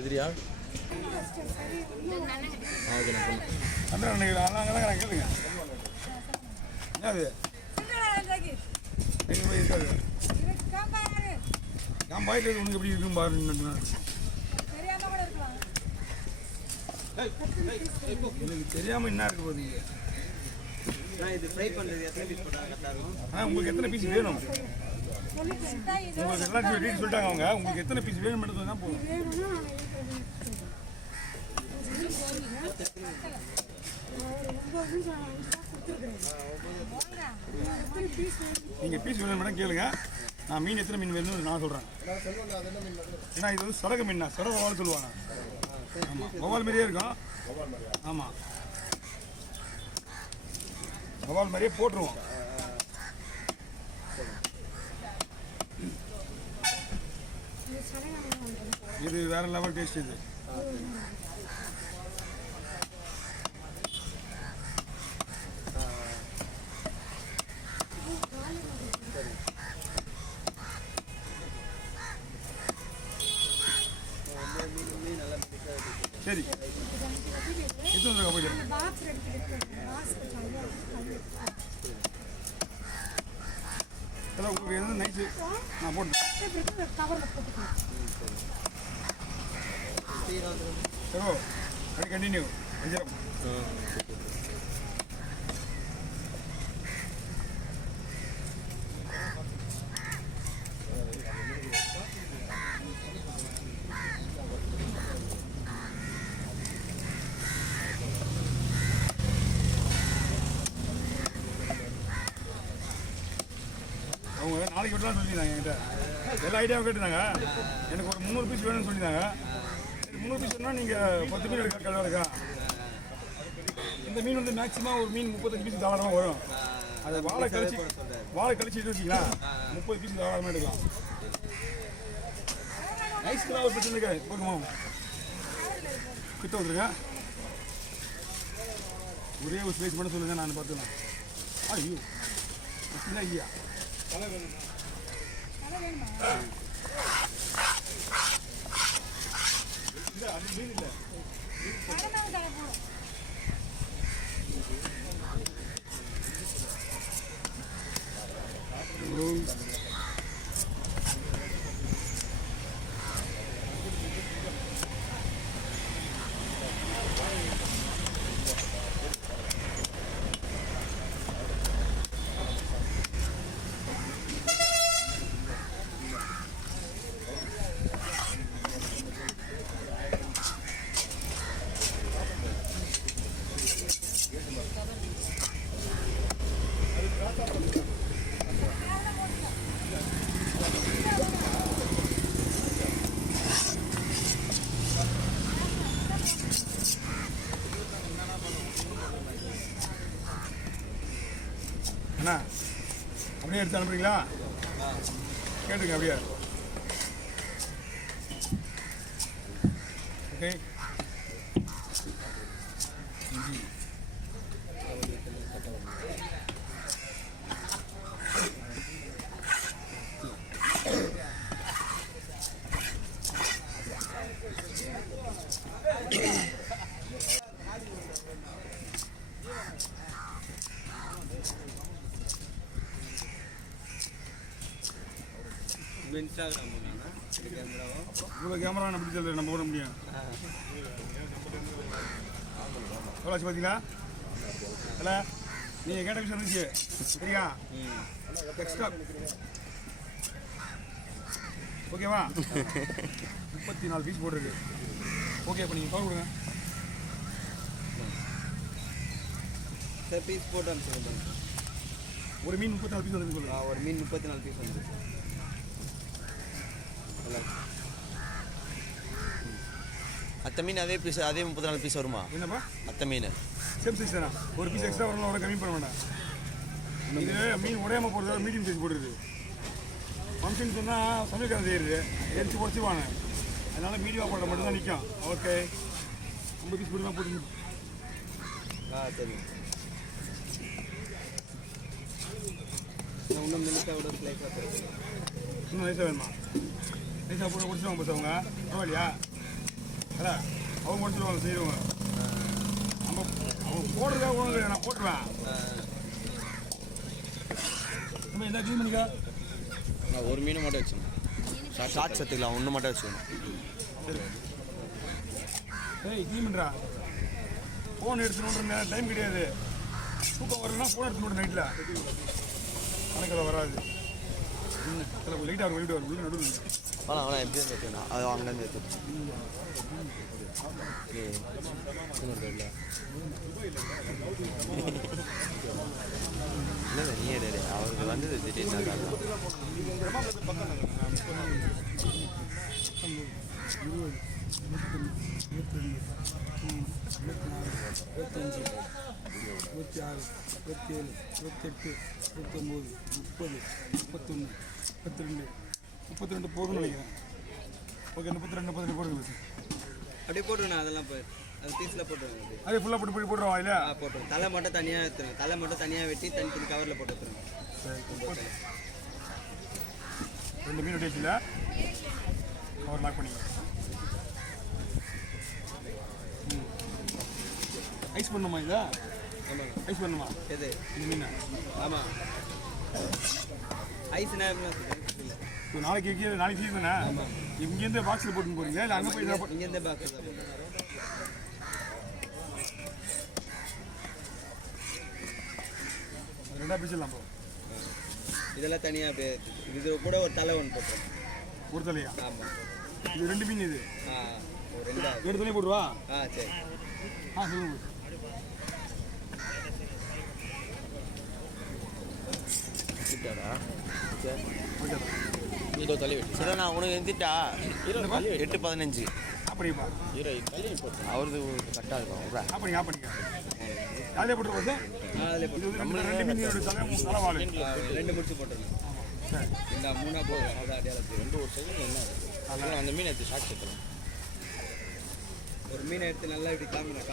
எதிரியா ஓகே அண்ணா நினைக்கிறேன் கேளுங்க என்னது எங்கே போய் இருக்காது நான் பாயிட்டு உனக்கு எப்படி இருக்கும் பாருங்க எனக்கு தெரியாமல் என்ன இருக்கு போதீங்க இது ஃப்ரை பண்ணுறது எத்தனை பீஸ் போட்டால் கரெக்டாக இருக்கும் உங்களுக்கு எத்தனை பீஸ் வேணும் உங்களுக்கு எல்லாம் டீட்டெயில் சொல்லிட்டாங்க அவங்க உங்களுக்கு எத்தனை பீஸ் வேணும் மட்டும் தான் போதும் நீங்கள் பீஸ் வேணும் மேடம் கேளுங்க நான் மீன் எத்தனை மீன் வேணும்னு நான் சொல்கிறேன் ஏன்னா இது வந்து சரகு மீன் சரகு வவால் சொல்லுவாங்க ஆமாம் வவால் மாதிரியே இருக்கும் ஆமாம் வவால் மாதிரியே போட்டுருவோம் இது வேற லெவல் டேஸ்ட் இது சரி இது போயிட்டு உங்களுக்கு எது நைட்டு நான் போட்டேன் சரி அப்படி கண்டினியூ வஞ்சிரம் அவங்க நாளைக்கு விடலாம் சொல்லியிருந்தாங்க என்கிட்ட எல்லா ஐடியாவும் கேட்டுருந்தாங்க எனக்கு ஒரு 300 பீஸ் வேணும்னு சொல்லியிருந்தாங்க 300 பீஸ் வேணும்னா நீங்கள் 10 மீன் எடுக்க கல்வாக இருக்கா இந்த மீன் வந்து மேக்ஸிமம் ஒரு மீன் 35 பீஸ் தாராளமாக வரும் அதை வாழை கழிச்சு வச்சிங்களா 30 பீஸ் தாராளமாக எடுக்கலாம் ஐஸ்க்குலாம் ஒரு பிரச்சனை இருக்கா போதுமா கிட்ட வந்துருங்க ஒரே ஒரு ஸ்பேஸ் மட்டும் சொல்லுங்கள் நான் பார்த்துக்கலாம் ஐயோ இல்லையா அண்ணா அப்படியே எடுத்து அனுப்புறீங்களா கேட்டுங்க அப்படியே ஓகே இன்ஸ்டாகிராம் இவ்வளோ கேமரா நம்ம பிடிச்சது நம்ம போட முடியும் எவ்வளோ ஆச்சு பார்த்தீங்களா இல்லை நீங்கள் கேட்ட விஷயம் இருந்துச்சு சரியா எக்ஸ்ட்ரா ஓகேவா 34 பீஸ் போட்டிருக்கு ஓகே இப்போ நீங்கள் கால் கொடுங்க சார் பீஸ் போட்டு அனுப்பிச்சு ஒரு மீன் 34 பீஸ் வந்து சொல்லுங்கள் ஒரு மீன் 34 பீஸ் வந்து அத்தை மீன் அதே 34 பீஸ் வருமா என்னப்பா அத்தை மீன் சேம் சைஸ் தானே ஒரு பீஸ் எக்ஸ்ட்ரா வரலாம் அவ்வளோ கம்மி பண்ண வேண்டாம் இது மீன் உடையாமல் போடுறது மீடியம் சைஸ் போடுறது ஃபங்க்ஷன் சொன்னால் சமையல்காரன் செய்யுது எரிச்சு பொடிச்சுவாங்க அதனால் மீடியம் போடுற மட்டும் தான் நிற்கும் ஓகே 50 பீஸ் போட்டு போட்டு சரி இன்னும் மினிட்டாக இன்னும் நைஸாக வேணுமா நைஸாக போட்டு குடிச்சுவாங்க பஸ் அவங்க பரவாயில்லையா இல்லை அவங்க முடிச்சிருவாங்க செய்கிறவங்க. நம்ம அவங்க போடுறதுக்காக ஒன்று நான் போட்டுருவேன். நம்ம என்ன க்ளீன் பண்ணிக்கா? நான் ஒரு மீன் மட்டும் வச்சுக்கணும். ஷார்ட்ஸ் எடுத்துக்கலாம், ஒன்று மட்டும் வச்சுக்கணும். சரி. ஏய் க்ளீன் பண்ணுறா. ஃபோன் எடுத்துன்னு டைம் கிடையாது. தூக்கம் வரலன்னா ஃபோன் எடுத்துன்னு நைட்டில் கணக்கில் வராது. சில லைட்டாக வரும், வெளியிட்டு வரும், உள்ள நடுவில் ஆனால் எப்படி எடுத்துக்கணும்? அது அங்கேருந்து எடுத்துக்கணும். இல்லை நீ எடு, அவருக்கு வந்தது திடீர்னு இருபத்தஞ்சி 26 27 28 29 30 31 32 போதும்னு நினைக்கிறேன். ஓகே 32 போடுங்க. அப்படியே போட்டுருண்ணா, அதெல்லாம் போய் அது பீஸில் போட்டுருங்க. அதே ஃபுல்லாக போட்டு போடுறோம் இல்லை? போட்டுருங்க. தலை மட்டும் தனியாக எடுத்துருங்க. தலை மட்டும் தனியாக வெட்டி தனி கவரில் போட்டு எடுத்துருங்க. சரி 2 மீன் டேஸ்டில் கவர் லாக் பண்ணிங்க. ஐஸ் பண்ணுமா இதா? ஆமாங்க. ஐஸ் பண்ணுமா எது இந்த மீன்? ஆமாம். ஐஸ்னா இல்லை, இப்போ நாளைக்கு சீசனே. இங்கேருந்து பாக்ஸில் போட்டுன்னு போறீங்க இல்லை அங்கே போய் இங்கேருந்தே பாக்ஸ் ரெண்டா பிடிச்சிடலாம். போ இதெல்லாம் தனியாக அப்படியே இது கூட ஒரு தலை ஒன்று போட்டுருவோம். ஒரு தலையா? ஆமாம். இது 2 மீன். இது ஒரு 2 2 தலையே போடுவா? சரி. சொல்லுங்க. இதோ தள்ளி வெட்டி சரி, நான் உனக்கு எழுந்திட்டா 8:15 அப்படிப்பா அவரது கரெக்டாக இருக்கும். அப்படிங்க அதிலே போட்டுருவோம் சார். அதில் இது வந்து 2 மீனோட தலை 3 தலைவாள் 2 முடிச்சு போட்டுருங்க. சரி. இந்த 3 போதும். அதான் அடையாளத்துக்கு 2 ஒரு செகண்ட் என்ன ஆகுது? அந்த மீன் எடுத்து ஷார்ட் சேர்த்துலாம். ஒரு மீனை எடுத்து நல்லா இப்படி காமிக்கணும்.